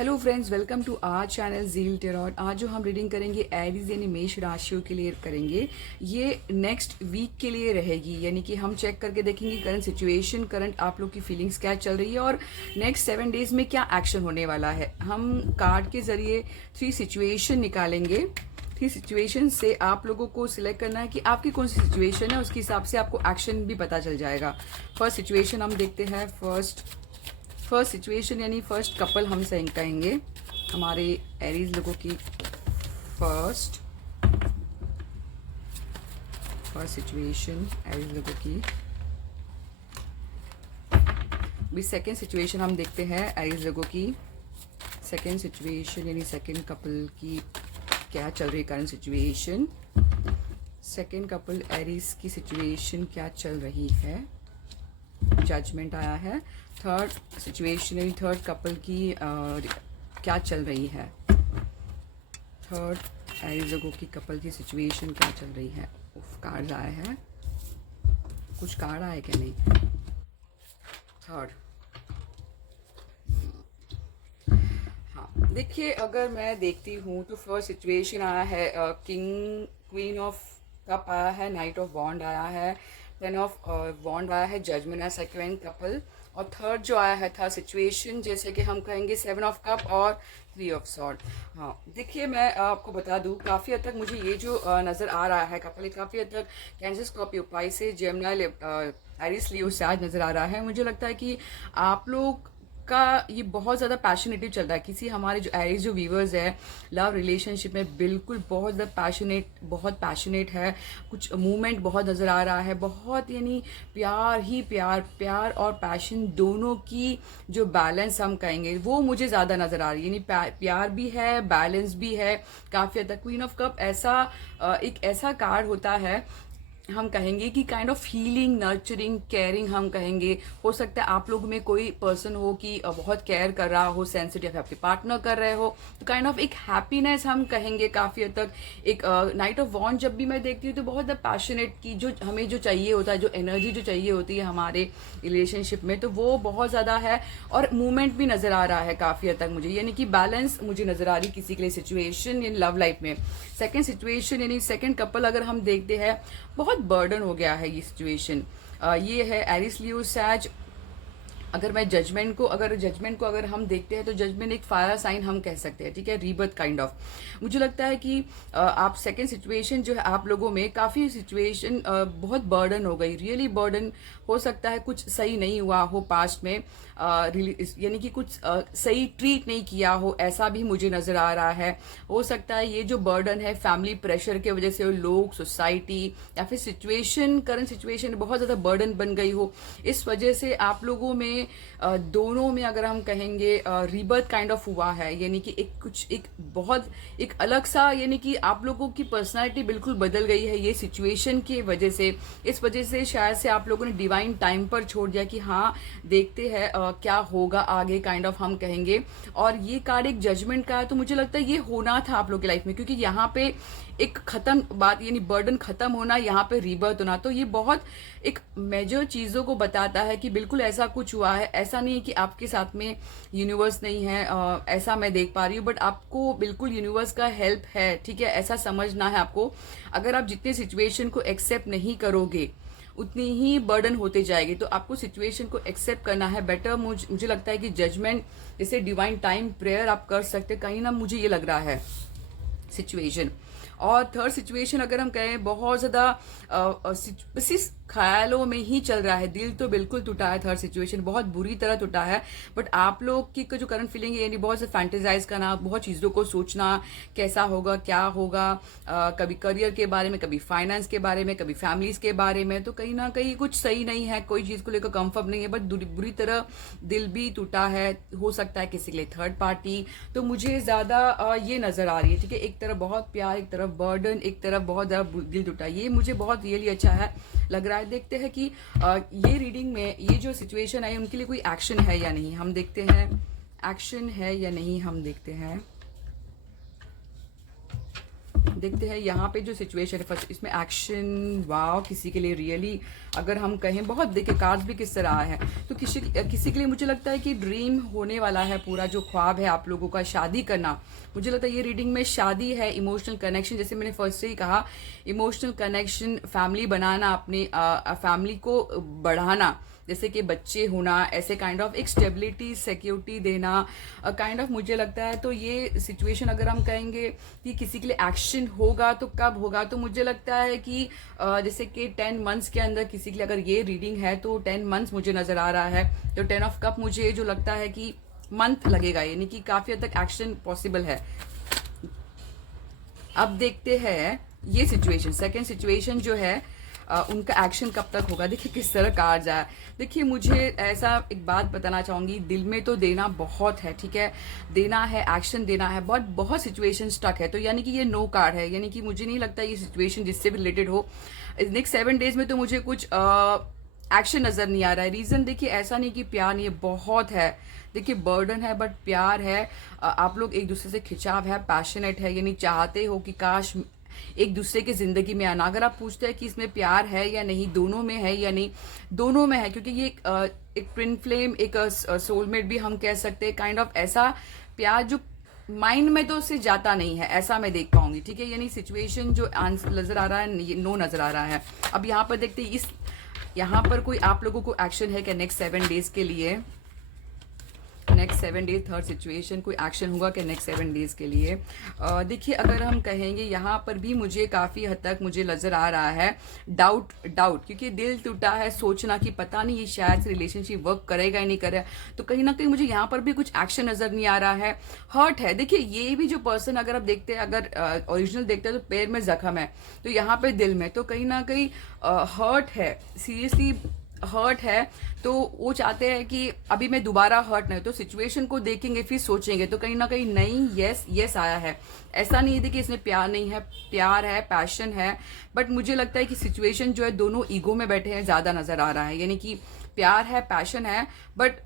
Hello friends, welcome to our channel Zeal Tarot. आज जो हम रीडिंग करेंगे एरीज यानी मेष राशियों के लिए करेंगे। ये नेक्स्ट वीक के लिए रहेगी, यानी कि हम चेक करके देखेंगे करंट सिचुएशन, करंट आप लोग की फीलिंग्स क्या चल रही है और नेक्स्ट 7 डेज में क्या एक्शन होने वाला है। हम कार्ड के जरिए 3 सिचुएशन निकालेंगे। 3 सिचुएशन से आप लोगों को सिलेक्ट करना है कि आपकी कौन सी सिचुएशन है, उसके हिसाब से आपको एक्शन भी पता चल जाएगा। फर्स्ट सिचुएशन हम देखते हैं। फर्स्ट सिचुएशन यानी फर्स्ट कपल हम से कहेंगे हमारे एरीज लोगों की। फर्स्ट सिचुएशन एरीज लोगों की। भी सेकेंड सिचुएशन हम देखते हैं एरीज लोगों की। सेकेंड सिचुएशन यानी सेकेंड कपल की क्या चल रही है current situation. Second couple Aries की सिचुएशन क्या चल रही है, जजमेंट आया है। थर्ड सिचुएशन यानी थर्ड कपल की क्या चल रही है। थर्ड एरीज लोगों की कपल की सिचुएशन क्या चल रही है। कार्ड आया है, कुछ कार्ड आए क्या नहीं। थर्ड, हाँ देखिए, अगर मैं देखती हूँ तो फर्स्ट सिचुएशन आया है किंग क्वीन ऑफ कप आया है, नाइट ऑफ वॉन्ड आया है, 10 ऑफ वॉन्ड आया है, जजमेंट है सेकेंड कपल। और थर्ड जो आया है था सिचुएशन, जैसे कि हम कहेंगे 7 ऑफ कप और 3 ऑफ सॉर्ड। हाँ देखिए, मैं आपको बता दूं काफ़ी हद तक मुझे ये जो नज़र आ रहा है कपल, काफ़ी हद तक Cancer Scorpio Pisces Gemini Aries Leo Sag नज़र आ रहा है। मुझे लगता है कि आप लोग का ये बहुत ज़्यादा पैशनेटिव चल रहा है। किसी हमारे जो एरीज जो व्यूवर्स है लव रिलेशनशिप में बिल्कुल बहुत ज़्यादा बहुत पैशनेट है। कुछ मूवमेंट बहुत नज़र आ रहा है, बहुत यानी प्यार ही प्यार और पैशन दोनों की जो बैलेंस हम कहेंगे वो मुझे ज़्यादा नज़र आ रही है। यानी प्यार भी है, बैलेंस भी है काफ़ी हद तक। क्वीन ऑफ कप ऐसा एक ऐसा कार्ड होता है, हम कहेंगे कि kind of healing, nurturing, caring हम कहेंगे। हो सकता है आप लोग में कोई पर्सन हो कि बहुत केयर कर रहा हो, सेंसिटिव आपके पार्टनर कर रहे हो, तो काइंड ऑफ एक हैप्पीनेस हम कहेंगे काफ़ी हद तक। एक नाइट ऑफ वॉन्ड जब भी मैं देखती हूँ तो बहुत ज़्यादा पैशनेट की जो हमें जो चाहिए होता है, जो एनर्जी जो चाहिए होती है हमारे रिलेशनशिप में, तो वो बहुत ज़्यादा है। और मूवमेंट भी नज़र आ रहा है काफ़ी हद तक मुझे, यानी कि बैलेंस मुझे नज़र आ रही किसी के लिए सिचुएशन इन लव लाइफ में। सेकेंड सिचुएशन यानी सेकेंड कपल अगर हम देखते हैं, बहुत बर्डन हो गया है ये सिचुएशन। ये है एरीज लियो सैज। अगर जजमेंट को अगर हम देखते हैं तो जजमेंट एक फायर साइन हम कह सकते हैं, ठीक है, रीबर्थ काइंड ऑफ। मुझे लगता है कि आप सेकंड सिचुएशन जो है आप लोगों में काफ़ी सिचुएशन बहुत बर्डन हो गई, रियली बर्डन। हो सकता है कुछ सही नहीं हुआ हो पास्ट में, यानी कि कुछ सही ट्रीट नहीं किया हो, ऐसा भी मुझे नज़र आ रहा है। हो सकता है ये जो बर्डन है फैमिली प्रेशर के वजह से लोग, सोसाइटी या फिर सिचुएशन, करंट सिचुएशन बहुत ज़्यादा बर्डन बन गई हो। इस वजह से आप लोगों में दोनों में अगर हम कहेंगे रीबर्थ काइंड ऑफ हुआ है, यानी कि एक बहुत एक अलग सा, यानी कि आप लोगों की पर्सनालिटी बिल्कुल बदल गई है ये सिचुएशन की वजह से। इस वजह से शायद से आप लोगों ने डिवाइन टाइम पर छोड़ दिया कि हाँ देखते हैं क्या होगा आगे काइंड ऑफ हम कहेंगे। और ये कार्ड एक जजमेंट का है, तो मुझे लगता है ये होना था आप लोग की लाइफ में, क्योंकि यहाँ पे एक खत्म बात, यानी बर्डन खत्म होना, यहाँ पे रीबर्थ होना, तो ये बहुत एक मेजर चीज़ों को बताता है कि बिल्कुल ऐसा कुछ हुआ है। ऐसा नहीं है कि आपके साथ में यूनिवर्स नहीं है, ऐसा मैं देख पा रही हूँ, बट आपको बिल्कुल यूनिवर्स का हेल्प है, ठीक है, ऐसा समझना है आपको। अगर आप जितने सिचुएशन को एक्सेप्ट नहीं करोगे उतनी ही बर्डन होते जाएगी, तो आपको सिचुएशन को एक्सेप्ट करना है बेटर। मुझे लगता है कि जजमेंट जैसे डिवाइन टाइम प्रेयर आप कर सकते, कहीं ना मुझे ये लग रहा है सिचुएशन। और थर्ड सिचुएशन अगर हम कहें, बहुत ज़्यादा बस ख्यालों में ही चल रहा है, दिल तो बिल्कुल टूटा है। थर्ड सिचुएशन बहुत बुरी तरह टूटा है, बट आप लोग की जो करंट फीलिंग है, यानी बहुत से फैंटेसाइज करना, बहुत चीज़ों को सोचना, कैसा होगा क्या होगा, कभी करियर के बारे में, कभी फाइनेंस के बारे में, कभी फैमिलीज के बारे में, तो कहीं ना कहीं कुछ सही नहीं है, कोई चीज़ को लेकर कंफर्ट नहीं है, बट बुरी तरह दिल भी टूटा है। हो सकता है किसी के लिए थर्ड पार्टी, तो मुझे ज़्यादा ये नज़र आ रही है, ठीक है। एक तरफ बहुत प्यार, एक तरफ बर्डन, एक तरफ बहुत ज़्यादा दिल टूटा, ये मुझे बहुत रियली अच्छा है लग रहा है। देखते हैं कि ये रीडिंग में ये जो सिचुएशन आई उनके लिए कोई एक्शन है या नहीं, हम देखते हैं एक्शन है या नहीं, हम देखते हैं। देखते हैं यहाँ पे जो सिचुएशन है फर्स्ट, इसमें एक्शन वाव किसी के लिए रियली, अगर हम कहें बहुत, देखिए कार्ड्स भी किस तरह है, तो किसी के लिए मुझे लगता है कि ड्रीम होने वाला है पूरा, जो ख्वाब है आप लोगों का शादी करना, मुझे लगता है ये रीडिंग में शादी है, इमोशनल कनेक्शन, जैसे मैंने फर्स्ट से ही कहा, इमोशनल कनेक्शन, फैमिली बनाना, अपनी फैमिली को बढ़ाना, जैसे कि बच्चे होना, ऐसे काइंड ऑफ एक स्टेबिलिटी सिक्योरिटी देना काइंड ऑफ, मुझे लगता है। तो ये सिचुएशन अगर हम कहेंगे कि किसी के लिए एक्शन होगा तो कब होगा, तो मुझे लगता है कि जैसे कि 10 मंथ्स के अंदर किसी के लिए अगर ये रीडिंग है तो 10 मंथ्स मुझे नजर आ रहा है। तो 10 ऑफ कप मुझे जो लगता है कि मंथ लगेगा, यानी कि काफी हद तक एक्शन पॉसिबल है। अब देखते हैं ये सिचुएशन, सेकेंड सिचुएशन जो है उनका एक्शन कब तक होगा। देखिए किस तरह कार्ड जाए। देखिए मुझे ऐसा एक बात बताना चाहूंगी, दिल में तो देना बहुत है, ठीक है, देना है, एक्शन देना है, बहुत सिचुएशन स्टक है, तो यानी कि ये नो कार्ड है, यानी कि मुझे नहीं लगता ये सिचुएशन जिससे भी रिलेटेड हो नेक्स्ट 7 डेज में, तो मुझे कुछ एक्शन नजर नहीं आ रहा है। रीजन देखिए ऐसा नहीं कि प्यार नहीं है, बहुत है, देखिए बर्डन है बट प्यार है, आप लोग एक दूसरे से खिंचाव है, पैशनेट है, यानी चाहते हो कि काश एक दूसरे की जिंदगी में आना। अगर आप पूछते हैं कि इसमें प्यार है या नहीं, दोनों में है या नहीं, दोनों में है, क्योंकि ये एक ट्विन फ्लेम, एक सोलमेट भी हम कह सकते हैं, काइंड ऑफ ऐसा प्यार जो माइंड में तो उससे जाता नहीं है, ऐसा मैं देख पाऊंगी, ठीक है। यानी सिचुएशन जो नजर आ रहा है नो नजर आ रहा है। अब यहाँ पर देखते हैं यहाँ पर कोई आप लोगों को एक्शन है क्या नेक्स्ट 7 डेज के लिए, नेक्स्ट 7 डेज, थर्ड सिचुएशन, कोई एक्शन होगा कि नेक्स्ट 7 डेज के लिए। देखिए अगर हम कहेंगे यहाँ पर भी मुझे काफ़ी हद तक मुझे नज़र आ रहा है डाउट, क्योंकि दिल टूटा है, सोचना कि पता नहीं ये शायद से रिलेशनशिप वर्क करेगा या नहीं करेगा, तो कहीं ना कहीं मुझे यहाँ पर भी कुछ एक्शन नज़र नहीं आ रहा है। हर्ट है, देखिए ये भी जो पर्सन अगर आप देखते हैं, अगर ओरिजिनल देखते हैं तो पैर में जख्म है, तो यहाँ पे दिल में तो कहीं ना कहीं हर्ट है, सीरियसली हर्ट है, तो वो चाहते हैं कि अभी मैं दोबारा हर्ट नहीं, तो सिचुएशन को देखेंगे फिर सोचेंगे, तो कहीं ना कहीं नहीं, यस आया है। ऐसा नहीं है कि इसमें प्यार नहीं है, प्यार है, पैशन है, बट मुझे लगता है कि सिचुएशन जो है दोनों ईगो में बैठे हैं, ज्यादा नजर आ रहा है, यानी कि प्यार है, पैशन है, बट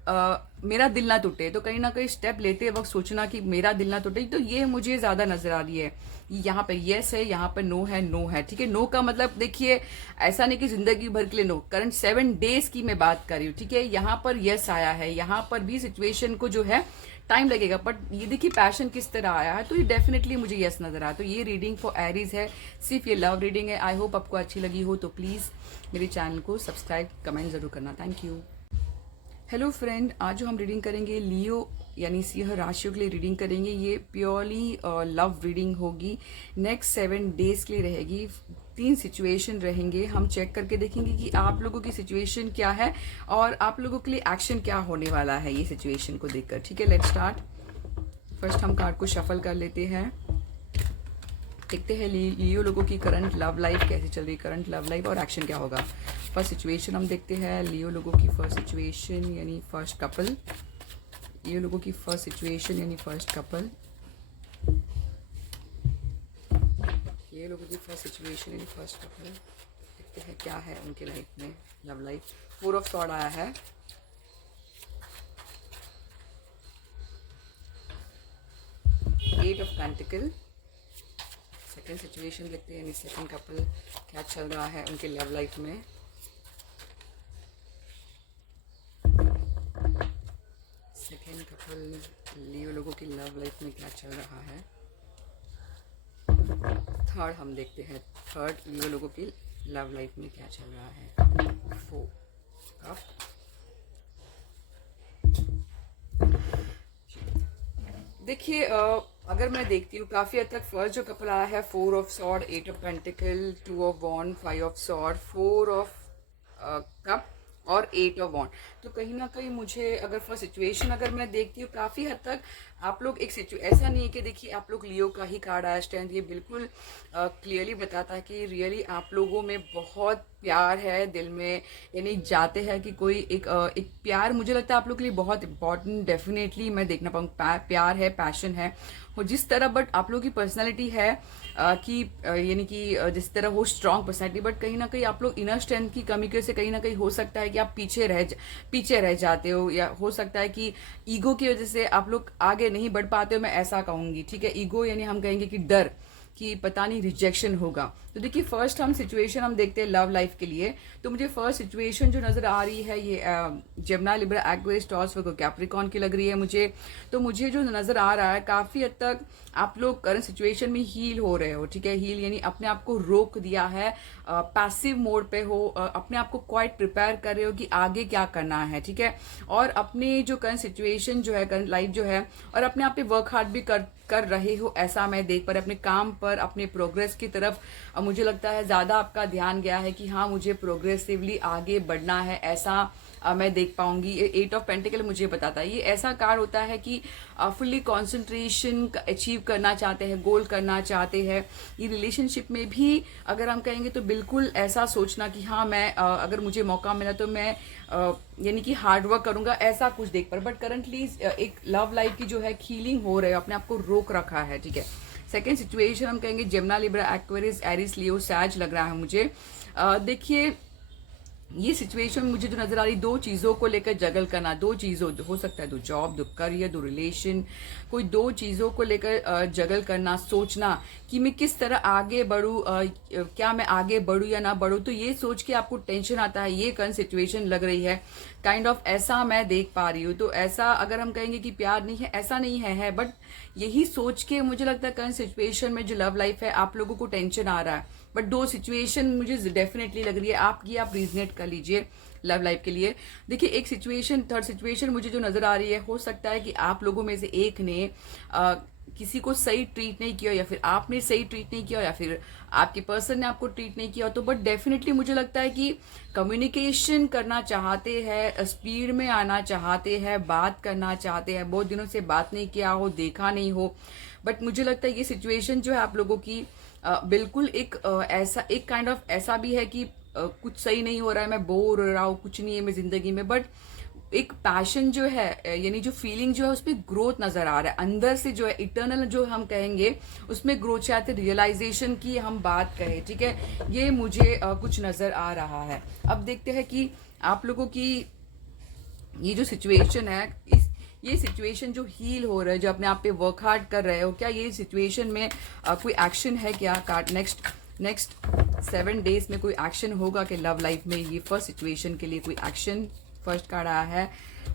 मेरा दिल ना टूटे, तो कहीं ना कहीं स्टेप लेते वक्त सोचना कि मेरा दिल ना टूटे, तो ये मुझे ज्यादा नजर आ रही है। यहाँ पे यस है, यहाँ पे नो है, ठीक है। नो का मतलब देखिए ऐसा नहीं कि जिंदगी भर के लिए नो, करंट 7 डेज की मैं बात कर रही हूँ, ठीक है। यहाँ पर यस आया है, यहाँ पर भी सिचुएशन को जो है टाइम लगेगा, बट ये देखिए पैशन किस तरह आया है, तो ये डेफिनेटली मुझे यस नजर आया। तो ये रीडिंग फॉर एरीज है, सिर्फ ये लव रीडिंग है। आई होप आपको अच्छी लगी हो, तो प्लीज मेरे चैनल को सब्सक्राइब, कमेंट जरूर करना। Thank you. हेलो फ्रेंड, आज जो हम रीडिंग करेंगे लियो यानी सिंह राशियों के लिए रीडिंग करेंगे। ये प्योरली लव रीडिंग होगी, नेक्स्ट 7 डेज के लिए रहेगी। 3 सिचुएशन रहेंगे, हम चेक करके देखेंगे कि आप लोगों की सिचुएशन क्या है और आप लोगों के लिए एक्शन क्या होने वाला है ये सिचुएशन को देखकर, ठीक है। Let's start. फर्स्ट हम कार्ड को शफल कर लेते हैं, देखते हैं लियो लोगों की करंट लव लाइफ कैसे चल रही, करंट लव लाइफ और एक्शन क्या होगा। फर्स्ट सिचुएशन हम देखते हैं लियो लोगों की फर्स्ट सिचुएशन यानी फर्स्ट कपल, लियो लोगों की फर्स्ट सिचुएशन यानी फर्स्ट कपल, ये लोगों की फर्स्ट सिचुएशन यानी फर्स्ट कपल, देखते हैं क्या है उनके लाइफ में लव लाइफ। 4 ऑफ सॉर्ड आया है, eight of pentacle, second situation देखते हैं यानी सेकेंड कपल क्या चल रहा है उनके लव लाइफ में। सेकेंड कपल लियो लोगों की लव लाइफ में क्या चल रहा है। थर्ड हम देखते हैं, थर्ड लियो लोगों की लव लाइफ में क्या चल रहा है। 4 कप, देखिए अगर मैं देखती हूँ काफी हद तक फर्स्ट जो कपल आया है 4 of sword, 8 of pentacle, 2 of wand, 5 of sword, 4 of cup और 8 ऑफ वॉन्ड, तो कहीं ना कहीं मुझे अगर फर्स्ट सिचुएशन अगर मैं देखती हूँ काफी हद तक आप लोग एक ऐसा नहीं है कि देखिए आप लोग लियो का ही कार्ड आया स्ट्रेंथ, ये बिल्कुल क्लियरली बताता है कि रियली आप लोगों में बहुत प्यार है दिल में, यानी जाते हैं कि कोई एक प्यार मुझे लगता है आप लोग के लिए बहुत इंपॉर्टेंट, डेफिनेटली मैं देखना पाऊंगा प्यार है, पैशन है, और जिस तरह बट आप लोग की पर्सनैलिटी है कि यानी कि जिस तरह वो स्ट्रांग पर्सनैलिटी, बट कहीं ना कहीं आप लोग इनर स्ट्रेंथ की कमी की वजह से कहीं ना कहीं हो सकता है कि आप पीछे रह जाते हो, या हो सकता है कि ईगो की वजह से आप लोग आगे नहीं बढ़ पाते हो, मैं ऐसा कहूंगी, ठीक है। ईगो यानी हम कहेंगे कि डर, कि पता नहीं रिजेक्शन होगा। तो देखिए फर्स्ट हम सिचुएशन हम देखते हैं लव लाइफ के लिए। तो मुझे फर्स्ट सिचुएशन जो नज़र आ रही है ये जेमिनी, लिब्रा, एक्वेरियस, टॉरस, वर्गो, कैप्रिकॉर्न की लग रही है मुझे। तो मुझे जो नज़र आ रहा है काफ़ी हद तक आप लोग करंट सिचुएशन में हील हो रहे हो, ठीक है। हील यानी अपने आप को रोक दिया है, पैसिव मोड पे हो, अपने आप को क्वाइट प्रिपेयर कर रहे हो कि आगे क्या करना है, ठीक है। और अपने जो करंट सिचुएशन जो है, करंट लाइफ जो है, और अपने आप पे वर्क हार्ड भी कर रहे हो, ऐसा मैं देख पा रही। अपने काम पर, अपने प्रोग्रेस की तरफ मुझे लगता है ज़्यादा आपका ध्यान गया है कि हाँ मुझे प्रोग्रेसिवली आगे बढ़ना है, ऐसा मैं देख पाऊंगी। 8 ऑफ पेंटिकल मुझे बताता है, ये ऐसा कार्ड होता है कि फुल्ली कंसंट्रेशन अचीव करना चाहते हैं, गोल करना चाहते हैं। ये रिलेशनशिप में भी अगर हम कहेंगे तो बिल्कुल ऐसा सोचना कि हाँ मैं अगर मुझे मौका मिला तो मैं यानी कि हार्ड वर्क करूंगा, ऐसा कुछ देख पर। बट करंटली एक लव लाइफ की जो है हीलिंग हो रहा है, अपने आप को रोक रखा है, ठीक है। सेकेंड सिचुएशन हम कहेंगे जेमिनी, लिब्रा, एक्वेरियस, एरिस, लियो, सैज लग रहा है मुझे। देखिए ये सिचुएशन मुझे जो नजर आ रही, दो चीज़ों को लेकर जगल करना, दो चीज़ों हो सकता है, दो जॉब, दो करियर, दो रिलेशन, कोई दो चीज़ों को लेकर जगल करना, सोचना कि मैं किस तरह आगे बढ़ूँ, क्या मैं आगे बढ़ूँ या ना बढ़ूँ। तो ये सोच के आपको टेंशन आता है, ये कौन सिचुएशन लग रही है काइंड ऑफ, ऐसा मैं देख पा रही हूँ। तो ऐसा अगर हम कहेंगे कि प्यार नहीं है, ऐसा नहीं है बट यही सोच के मुझे लगता है करंट सिचुएशन में जो लव लाइफ है आप लोगों को टेंशन आ रहा है। बट दो सिचुएशन मुझे डेफिनेटली लग रही है, आप रीजनेट कर लीजिए लव लाइफ के लिए। देखिए एक सिचुएशन, थर्ड सिचुएशन मुझे जो नजर आ रही है, हो सकता है कि आप लोगों में से एक ने किसी को सही ट्रीट नहीं किया, या फिर आपने सही ट्रीट नहीं किया, या फिर आपके पर्सन ने आपको ट्रीट नहीं किया। तो बट डेफिनेटली मुझे लगता है कि कम्युनिकेशन करना चाहते हैं, स्पीड में आना चाहते हैं, बात करना चाहते हैं, बहुत दिनों से बात नहीं किया हो, देखा नहीं हो। बट मुझे लगता है ये सिचुएशन जो है आप लोगों की बिल्कुल एक ऐसा एक काइंड ऑफ ऐसा भी है कि कुछ सही नहीं हो रहा है, मैं बोर हो रहा हूँ, कुछ नहीं है मैं जिंदगी में। बट एक पैशन जो है यानी जो फीलिंग जो है उसमें ग्रोथ नजर आ रहा है अंदर से, जो है इटर्नल जो हम कहेंगे उसमें ग्रोथ, चाहते रियलाइजेशन की हम बात कहें, ठीक है। ये मुझे कुछ नजर आ रहा है। अब देखते हैं कि आप लोगों की ये जो सिचुएशन है, ये सिचुएशन जो हील हो रहा है, जो अपने आप पे वर्क हार्ड कर रहे हो, क्या ये सिचुएशन में कोई एक्शन है क्या? कार्ड नेक्स्ट 7 डेज में कोई एक्शन होगा कि लव लाइफ में? ये फर्स्ट सिचुएशन के लिए कोई एक्शन फर्स्ट कार्ड आया है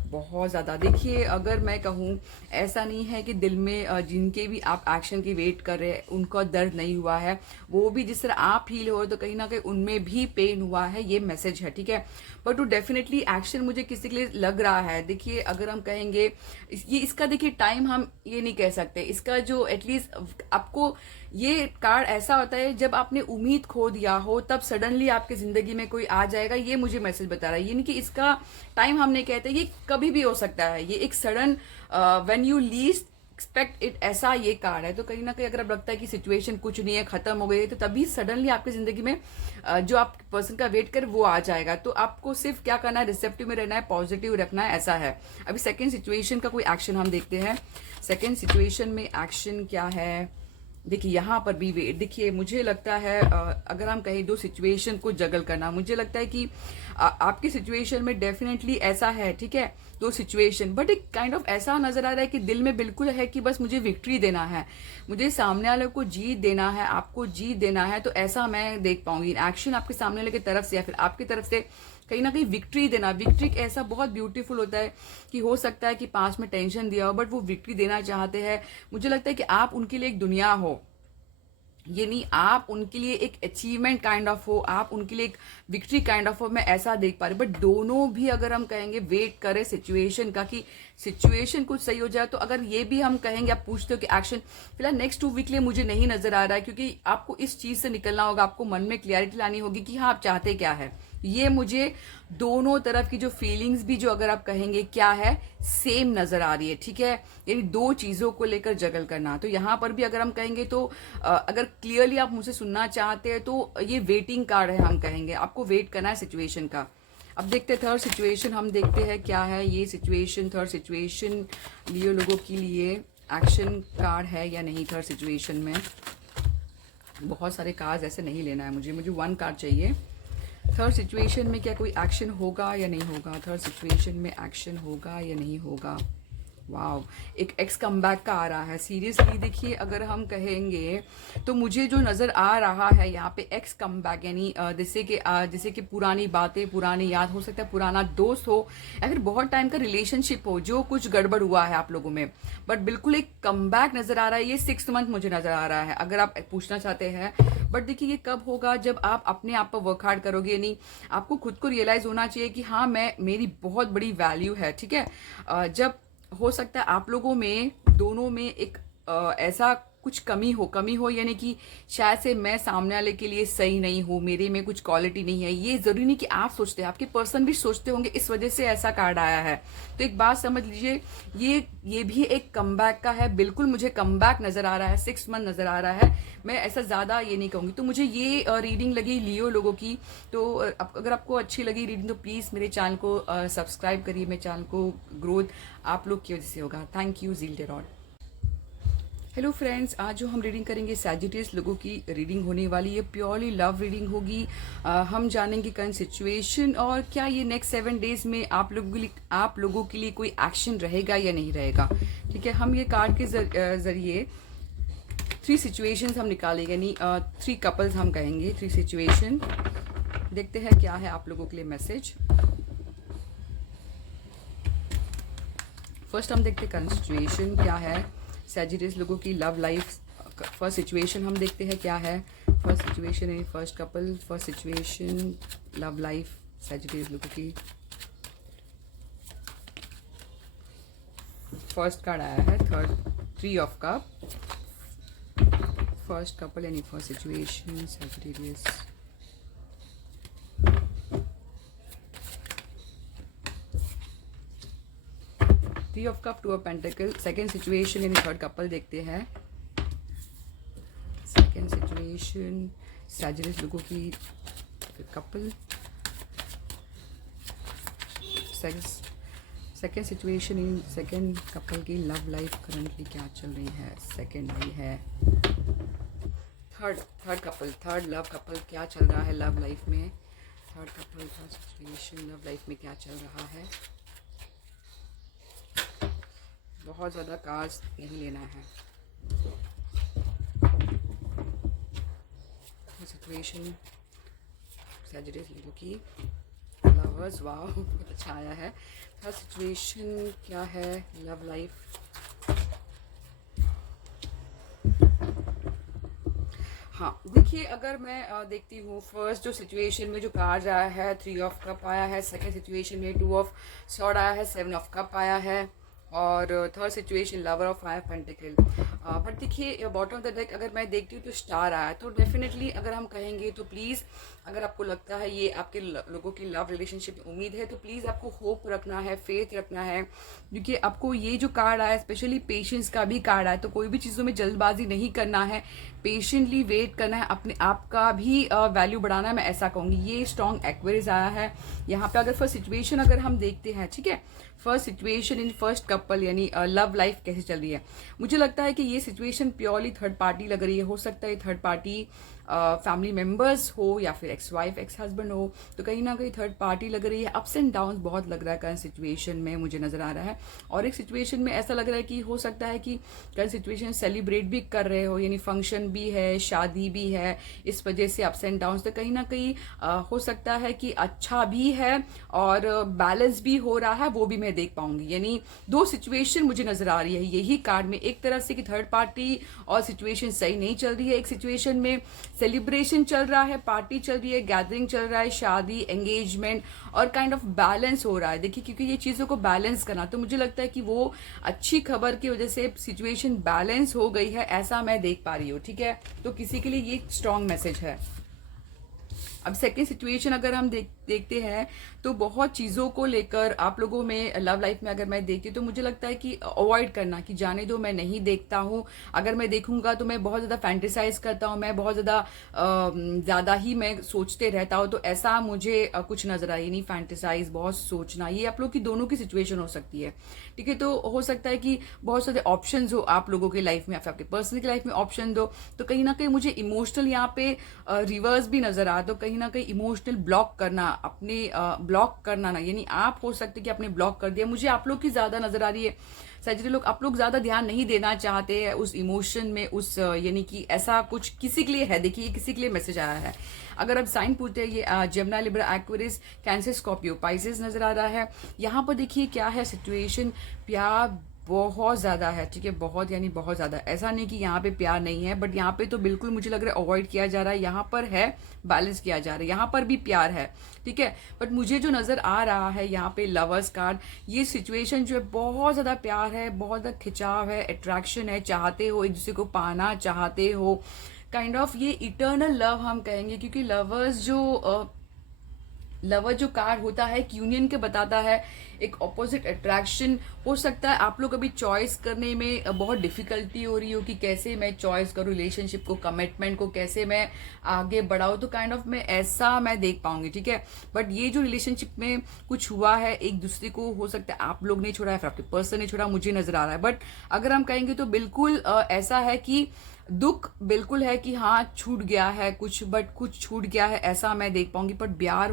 बहुत ज़्यादा। देखिए अगर मैं कहूँ, ऐसा नहीं है कि दिल में जिनके भी आप एक्शन की वेट कर रहे हैं उनका दर्द नहीं हुआ है, वो भी जिस तरह आप हील हो तो कहीं ना कहीं उनमें भी पेन हुआ है, ये मैसेज है, ठीक है। बट वो डेफिनेटली एक्शन मुझे किसी के लिए लग रहा है। देखिए अगर हम कहेंगे ये इसका, देखिए टाइम हम ये नहीं कह सकते इसका, जो एटलीस्ट आपको ये कार्ड ऐसा होता है जब आपने उम्मीद खो दिया हो तब सडनली आपके जिंदगी में कोई आ जाएगा, ये मुझे मैसेज बता रहा है। यानी कि इसका टाइम हम नहीं कहते, ये कभी भी हो सकता है, ये एक sudden when you least expect it, ऐसा ये कार्ड है। तो कहीं ना कहीं अगर अब लगता है कि सिचुएशन कुछ नहीं है, खत्म हो गई है, तो तभी सडनली आपकी जिंदगी में जो आप पर्सन का वेट कर वो आ जाएगा। तो आपको सिर्फ क्या करना है, रिसेप्टिव में रहना है, पॉजिटिव रखना है, ऐसा है। अभी सेकेंड सिचुएशन का कोई एक्शन हम देखते हैं। सेकेंड सिचुएशन में एक्शन क्या है? देखिए यहाँ पर भी वेट, देखिए मुझे लगता है अगर हम कहें दो सिचुएशन को जगल करना, मुझे लगता है कि आपकी सिचुएशन में डेफिनेटली ऐसा है, ठीक है, दो सिचुएशन। बट एक काइंड ऑफ ऐसा नजर आ रहा है कि दिल में बिल्कुल है कि बस मुझे विक्ट्री देना है, मुझे सामने वाले को जीत देना है, आपको जीत देना है। तो ऐसा मैं देख पाऊंगी एक्शन आपके सामने वाले की तरफ से या फिर आपकी तरफ से, कहीं ना कहीं विक्ट्री देना। विक्ट्री ऐसा बहुत ब्यूटीफुल होता है कि हो सकता है कि पास में टेंशन दिया हो बट वो विक्ट्री देना चाहते हैं। मुझे लगता है कि आप उनके लिए एक दुनिया हो, यानी आप उनके लिए एक अचीवमेंट काइंड ऑफ हो, आप उनके लिए एक विक्ट्री काइंड ऑफ हो, मैं ऐसा देख पा रही। बट दोनों भी अगर हम कहेंगे वेट करें सिचुएशन का कि सिचुएशन कुछ सही हो जाए, तो अगर ये भी हम कहेंगे, आप पूछते हो कि एक्शन फिलहाल नेक्स्ट 2 वीक के लिए मुझे नहीं नजर आ रहा है, क्योंकि आपको इस चीज से निकलना होगा, आपको मन में क्लियरिटी लानी होगी कि हाँ आप चाहते क्या है। ये मुझे दोनों तरफ की जो फीलिंग्स भी जो अगर आप कहेंगे क्या है, सेम नजर आ रही है, ठीक है। यानी दो चीजों को लेकर जगल करना। तो यहाँ पर भी अगर हम कहेंगे तो अगर क्लियरली आप मुझसे सुनना चाहते हैं तो ये वेटिंग कार्ड है, हम कहेंगे आपको वेट करना है सिचुएशन का। अब देखते हैं थर्ड सिचुएशन, हम देखते हैं क्या है ये सिचुएशन। थर्ड सिचुएशन लियो लोगों के लिए एक्शन कार्ड है या नहीं? थर्ड सिचुएशन में बहुत सारे कार्ड ऐसे नहीं लेना है मुझे 1 कार्ड चाहिए। थर्ड सिचुएशन में क्या कोई एक्शन होगा या नहीं होगा? थर्ड सिचुएशन में एक्शन होगा या नहीं होगा? वाओ, एक एक्स कमबैक का आ रहा है। सीरियसली देखिए, अगर हम कहेंगे तो मुझे जो नज़र आ रहा है यहाँ पे एक्स कमबैक, यानी जैसे कि पुरानी बातें, पुरानी याद, हो सकता है पुराना दोस्त हो या फिर बहुत टाइम का रिलेशनशिप हो जो कुछ गड़बड़ हुआ है आप लोगों में, बट बिल्कुल एक कमबैक नज़र आ रहा है। ये 6th मंथ मुझे नज़र आ रहा है, अगर आप पूछना चाहते हैं। बट देखिए, ये कब होगा? जब आप अपने आप पर वर्क हार्ड करोगे, यानी आपको खुद को रियलाइज़ होना चाहिए कि हाँ, मेरी बहुत बड़ी वैल्यू है, ठीक है। जब हो सकता है आप लोगों में दोनों में एक ऐसा कुछ कमी हो, यानी कि शायद से मैं सामने वाले के लिए सही नहीं हूँ, मेरे में कुछ क्वालिटी नहीं है। ये जरूरी नहीं कि आप सोचते हैं, आपके पर्सन भी सोचते होंगे, इस वजह से ऐसा कार्ड आया है। तो एक बात समझ लीजिए, ये भी एक कमबैक का है। बिल्कुल मुझे कमबैक नजर आ रहा है, 6 मंथ नजर आ रहा है। मैं ऐसा ज्यादा ये नहीं कहूंगी। तो मुझे ये रीडिंग लगी लियो लोगों की। तो अगर आपको अच्छी लगी रीडिंग तो प्लीज मेरे चैनल को सब्सक्राइब करिए। मेरे चैनल को ग्रोथ आप लोग की वजह से होगा। Thank you Zeal Tarot. Hello friends, आज जो हम रीडिंग करेंगे सैजिटेरियस लोगों की रीडिंग होने वाली है। प्योरली लव रीडिंग होगी। हम जानेंगे करंट सिचुएशन और क्या ये नेक्स्ट 7 डेज में आप लोगों के लिए कोई एक्शन रहेगा या नहीं रहेगा। ठीक है, हम ये कार्ड के जरिए 3 सिचुएशंस हम निकालेंगे, यानी 3 कपल्स हम कहेंगे, 3 सिचुएशन। देखते हैं क्या है आप लोगों के लिए मैसेज। फर्स्ट हम देखते हैं करंट सिचुएशन क्या है सैजिटेरियस लोगों की लव लाइफ। फर्स्ट सिचुएशन हम देखते हैं क्या है। फर्स्ट सिचुएशन है first couple, first situation love life Sagittarius लोगों की। फर्स्ट कार्ड आया है three of cup. First couple यानी first situation Sagittarius. Three of cup, two of pentacle. Second situation यानी थर्ड कपल देखते हैं। सेकेंड सिचुएशन सैजिटेरियस लोगों की कपल। सेकेंड सिचुएशन इन सेकेंड कपल की लव लाइफ करंटली क्या चल रही है। सेकेंड आई है third couple, third love couple क्या चल रहा है लव लाइफ में। Third couple third situation love life में क्या चल रहा है। बहुत ज़्यादा कार्ड्स नहीं लेना है। सिचुएशन सैजिटेरियस लोगों की लवर्स, वाह बहुत अच्छा आया है। थर्ड सिचुएशन क्या है लव लाइफ। हाँ देखिए, अगर मैं देखती हूँ फर्स्ट जो सिचुएशन में जो कार्ड आया है 3 ऑफ कप आया है। सेकंड सिचुएशन में 2 ऑफ सॉर्ड आया है, 7 ऑफ कप आया है। और third situation lover of 5 pentacle. But देखिए बॉटम ऑफ द डेक अगर मैं देखती हूँ तो स्टार आया। तो डेफिनेटली अगर हम कहेंगे तो प्लीज़, अगर आपको लगता है ये आपके लोगों की लव रिलेशनशिप में उम्मीद है तो प्लीज़ आपको होप रखना है, फेथ रखना है। क्योंकि आपको ये जो कार्ड आया, स्पेशली पेशेंस का भी कार्ड आया, तो कोई भी चीज़ों में जल्दबाजी नहीं करना है, पेशेंटली वेट करना है, अपने आप का भी वैल्यू बढ़ाना है, मैं ऐसा कहूँगी। ये स्ट्रॉन्ग एक्वेरियस आया है यहाँ पे। अगर फर्स्ट सिचुएशन अगर हम देखते हैं, ठीक है, first situation in first couple यानी लव लाइफ कैसे चल रही है। मुझे लगता है कि ये सिचुएशन प्योरली थर्ड पार्टी लग रही है। हो सकता है थर्ड पार्टी फैमिली मेंबर्स हो या फिर एक्स वाइफ एक्स हस्बैंड हो, तो कहीं ना कहीं थर्ड पार्टी लग रही है। अप्स एंड डाउन बहुत लग रहा है करंट सिचुएशन में, मुझे नजर आ रहा है। और एक सिचुएशन में ऐसा लग रहा है कि हो सकता है कि करंट सिचुएशन सेलिब्रेट भी कर रहे हो, यानी फंक्शन भी है, शादी भी है, इस वजह से अप्स एंड डाउन। तो कहीं ना कहीं हो सकता है कि अच्छा भी है और बैलेंस भी हो रहा है, वो भी मैं देख पाऊंगी। यानी 2 सिचुएशन मुझे नजर आ रही है यही कार्ड में। एक तरह से कि थर्ड पार्टी और सिचुएशन सही नहीं चल रही है, एक सिचुएशन में सेलिब्रेशन चल रहा है, पार्टी चल रही है, गैदरिंग चल रहा है, शादी, एंगेजमेंट, और काइंड ऑफ बैलेंस हो रहा है। देखिए, क्योंकि ये चीज़ों को बैलेंस करना, तो मुझे लगता है कि वो अच्छी खबर की वजह से सिचुएशन बैलेंस हो गई है, ऐसा मैं देख पा रही हूँ। ठीक है, तो किसी के लिए ये स्ट्रॉन्ग मैसेज है। अब सेकेंड सिचुएशन अगर हम देखते हैं तो बहुत चीज़ों को लेकर आप लोगों में लव लाइफ में अगर मैं देखती हूँ तो मुझे लगता है कि अवॉइड करना, कि जाने दो, मैं नहीं देखता हूँ। अगर मैं देखूंगा तो मैं बहुत ज़्यादा फैंटेसाइज करता हूँ, मैं बहुत ज़्यादा ही मैं सोचते रहता हूँ। तो ऐसा मुझे कुछ नजर आई नहीं, फैंटेसाइज, बहुत सोचना, ये आप लोग की दोनों की सिचुएशन हो सकती है। ठीक है, तो हो सकता है कि बहुत सारे ऑप्शन हो आप लोगों की लाइफ में या फिर आपके पर्सनल की लाइफ में ऑप्शन दो। तो कहीं ना कहीं मुझे इमोशनल यहाँ पे रिवर्स भी नजर आ, तो कहीं ना कहीं इमोशनल ब्लॉक करना, अपने ब्लॉक करना ना, यानी आप हो सकते कि आपने ब्लॉक कर दिया, मुझे आप लोग की ज्यादा नजर आ रही है। सैजिटेरियस लोग, आप लोग ज़्यादा ध्यान नहीं देना चाहते हैं उस इमोशन में, उस यानी कि ऐसा कुछ किसी के लिए है। देखिए ये किसी के लिए मैसेज आया है। अगर आप साइन पूछते हैं, ये Gemini, Libra, Aquarius, cancer, Scorpio, Pisces नजर आ रहा है। यहाँ पर देखिए क्या है सिचुएशन, प्यार बहुत ज़्यादा है, ठीक है, बहुत यानी बहुत ज़्यादा। ऐसा नहीं कि यहाँ पे प्यार नहीं है, बट यहाँ पे तो बिल्कुल मुझे लग रहा है अवॉइड किया जा रहा है। यहाँ पर है बैलेंस किया जा रहा है, यहाँ पर भी प्यार है, ठीक है। बट मुझे जो नज़र आ रहा है यहाँ पे लवर्स कार्ड, ये सिचुएशन जो है बहुत ज़्यादा प्यार है, बहुत ज़्यादा खिंचाव है, अट्रैक्शन है, चाहते हो एक दूसरे को पाना चाहते हो, काइंड ऑफ ये इटर्नल लव हम कहेंगे। क्योंकि लवर जो कार्ड होता है एक यूनियन के बताता है, एक ऑपोजिट अट्रैक्शन। हो सकता है आप लोग अभी चॉइस करने में बहुत डिफिकल्टी हो रही हो कि कैसे मैं चॉइस करूँ रिलेशनशिप को, कमिटमेंट को कैसे मैं आगे बढ़ाऊँ, तो काइंड ऑफ मैं ऐसा मैं देख पाऊंगी, ठीक है। बट ये जो रिलेशनशिप में कुछ हुआ है एक दूसरे को, हो सकता है आप लोग नहीं छोड़ा है, फिर आपके पर्सन ने छोड़ा, मुझे नजर आ रहा है। बट अगर हम कहेंगे तो बिल्कुल ऐसा है कि दुख बिल्कुल है कि हाँ छूट गया है कुछ, बट कुछ छूट गया है ऐसा मैं देख पाऊंगी। पर प्यार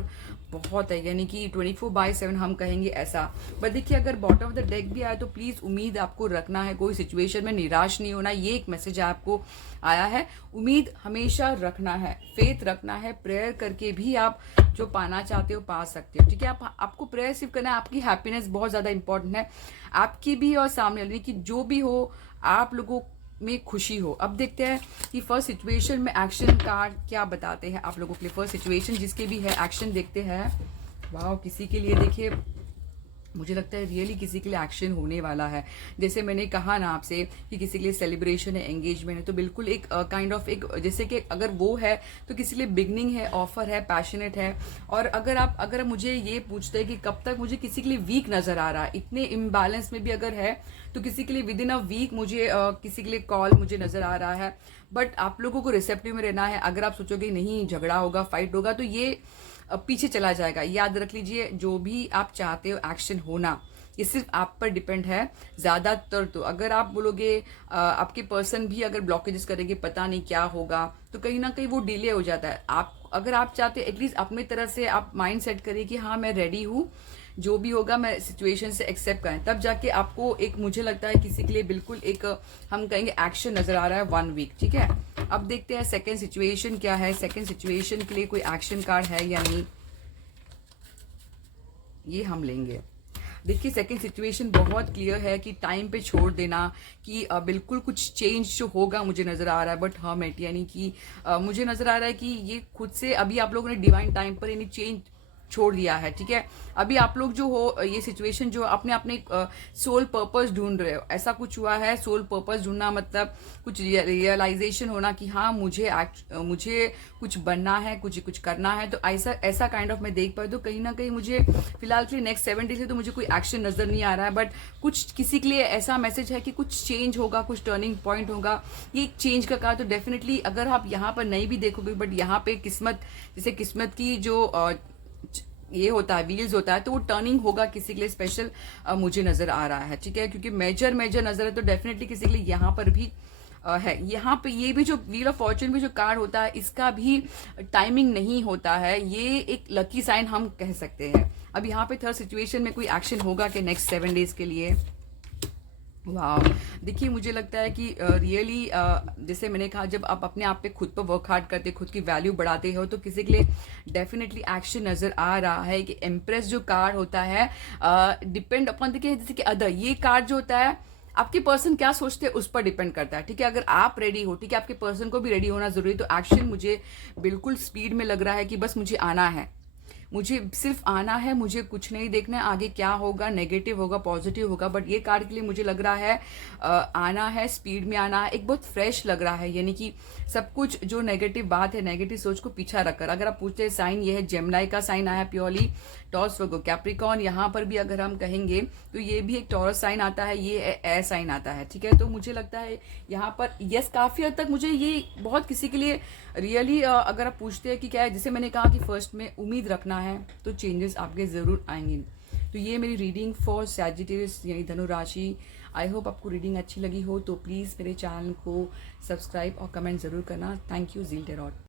बहुत है, यानी कि 24/7 हम कहेंगे ऐसा। बट देखिए अगर बॉटम ऑफ द डेक भी आया तो प्लीज उम्मीद आपको रखना है, कोई सिचुएशन में निराश नहीं होना, ये एक मैसेज आपको आया है। उम्मीद हमेशा रखना है, फेथ रखना है, प्रेयर करके भी आप जो पाना चाहते हो पा सकते हो, ठीक है। आपको प्रेयर सिर्फ करना है, आपकी हैप्पीनेस बहुत ज्यादा इंपॉर्टेंट है, आपकी भी और सामने वाले की, जो भी हो आप लोगों में खुशी हो। अब देखते हैं कि फर्स्ट सिचुएशन में एक्शन कार्ड क्या बताते हैं आप लोगों के लिए। फर्स्ट सिचुएशन जिसके भी है एक्शन देखते हैं। वाह, किसी के लिए देखिए मुझे लगता है रियली किसी के लिए एक्शन होने वाला है। जैसे मैंने कहा ना आपसे कि किसी के लिए सेलिब्रेशन है, एंगेजमेंट है, तो बिल्कुल एक काइंड ऑफ एक जैसे कि अगर वो है तो किसी के लिए बिगनिंग है, ऑफर है, पैशनेट है। और अगर मुझे ये पूछते हैं कि कब तक मुझे किसी के लिए वीक नजर आ रहा है, इतने इम्बैलेंस में भी अगर है तो किसी के लिए विद इन अ वीक मुझे किसी के लिए कॉल मुझे नजर आ रहा है। बट आप लोगों को रिसेप्टिव में रहना है। अगर आप सोचोगे नहीं झगड़ा होगा, फाइट होगा, तो ये पीछे चला जाएगा। याद रख लीजिए जो भी आप चाहते हो एक्शन होना, ये सिर्फ आप पर डिपेंड है ज्यादातर। तो अगर आप बोलोगे आपके पर्सन भी अगर ब्लॉकेजेस करेंगे पता नहीं क्या होगा, तो कहीं ना कहीं वो डिले हो जाता है। अगर आप चाहते हो एटलीस्ट अपनी तरह से आप माइंड सेट करिए कि हाँ मैं रेडी हूँ, जो भी होगा मैं सिचुएशन से एक्सेप्ट करें, तब जाके आपको एक मुझे लगता है किसी के लिए बिल्कुल एक हम कहेंगे एक्शन नजर आ रहा है 1 वीक, ठीक है। अब देखते हैं सेकंड सिचुएशन क्या है। सेकंड सिचुएशन के लिए कोई एक्शन कार्ड है या नहीं, ये हम लेंगे। देखिए सेकंड सिचुएशन बहुत क्लियर है कि टाइम पे छोड़ देना, कि बिल्कुल कुछ चेंज जो होगा मुझे नजर आ रहा है। बट हाँ मेट यानी कि मुझे नजर आ रहा है कि ये खुद से अभी आप लोगों ने डिवाइन टाइम पर यानी चेंज छोड़ दिया है, ठीक है। अभी आप लोग जो हो ये सिचुएशन जो अपने सोल पर्पस ढूंढ रहे हो, ऐसा कुछ हुआ है। सोल पर्पस ढूंढना मतलब कुछ रियलाइजेशन होना कि हाँ मुझे कुछ बनना है, कुछ करना है, तो ऐसा काइंड ऑफ मैं देख पाई। तो कहीं ना कहीं मुझे फिलहाल के लिए नेक्स्ट 7 डेज से तो मुझे कोई एक्शन नजर नहीं आ रहा है। बट कुछ किसी के लिए ऐसा मैसेज है कि कुछ चेंज होगा, कुछ टर्निंग पॉइंट होगा। ये एक चेंज का कहा तो डेफिनेटली अगर आप यहाँ पर नहीं भी देखोगे, बट यहाँ पे किस्मत, जैसे किस्मत की जो ये होता है व्हील्स होता है, तो वो टर्निंग होगा किसी के लिए स्पेशल मुझे नजर आ रहा है, ठीक है। क्योंकि मेजर नजर है तो डेफिनेटली किसी के लिए यहाँ पर भी है। यहाँ पे ये भी जो व्हील ऑफ फॉर्चून भी जो कार्ड होता है इसका भी टाइमिंग नहीं होता है, ये एक लकी साइन हम कह सकते हैं। अब यहाँ पे थर्ड सिचुएशन में कोई एक्शन होगा कि नेक्स्ट 7 डेज के लिए। वाह, देखिए मुझे लगता है कि रियली जैसे मैंने कहा जब आप अपने आप पे खुद पर वर्क हार्ड करते, खुद की वैल्यू बढ़ाते हो, तो किसी के लिए डेफिनेटली एक्शन नजर आ रहा है। कि एम्प्रेस जो कार्ड होता है डिपेंड अपॉन, देखिए जैसे कि अदर, ये कार्ड जो होता है आपके पर्सन क्या सोचते हैं उस पर डिपेंड करता है, ठीक है। अगर आप रेडी हो, ठीक है, आपके पर्सन को भी रेडी होना जरूरी, तो एक्शन मुझे बिल्कुल स्पीड में लग रहा है कि बस मुझे आना है, मुझे सिर्फ आना है, मुझे कुछ नहीं देखना है आगे क्या होगा, नेगेटिव होगा पॉजिटिव होगा। बट ये कार्ड के लिए मुझे लग रहा है आना है, स्पीड में आना है, एक बहुत फ्रेश लग रहा है। यानी कि सब कुछ जो नेगेटिव बात है, नेगेटिव सोच को पीछा रखकर, अगर आप पूछते हैं साइन ये है जेमिनी का साइन आया प्योरली, टॉरस वर्गो कैप्रिकॉर्न। यहाँ पर भी अगर हम कहेंगे तो ये भी एक टॉरस साइन आता है, ये एयर साइन आता है, ठीक है। तो मुझे लगता है यहाँ पर यस काफी हद तक मुझे ये बहुत किसी के लिए रियली अगर आप पूछते हैं कि क्या है, जैसे मैंने कहा कि फर्स्ट में उम्मीद रखना है तो चेंजेस आपके जरूर आएंगे। तो ये मेरी रीडिंग फॉर सैजिटेरियस यानी धनु राशि। आई होप आपको रीडिंग अच्छी लगी हो, तो प्लीज़ मेरे चैनल को सब्सक्राइब और कमेंट ज़रूर करना। Thank you Zeal टेरॉट।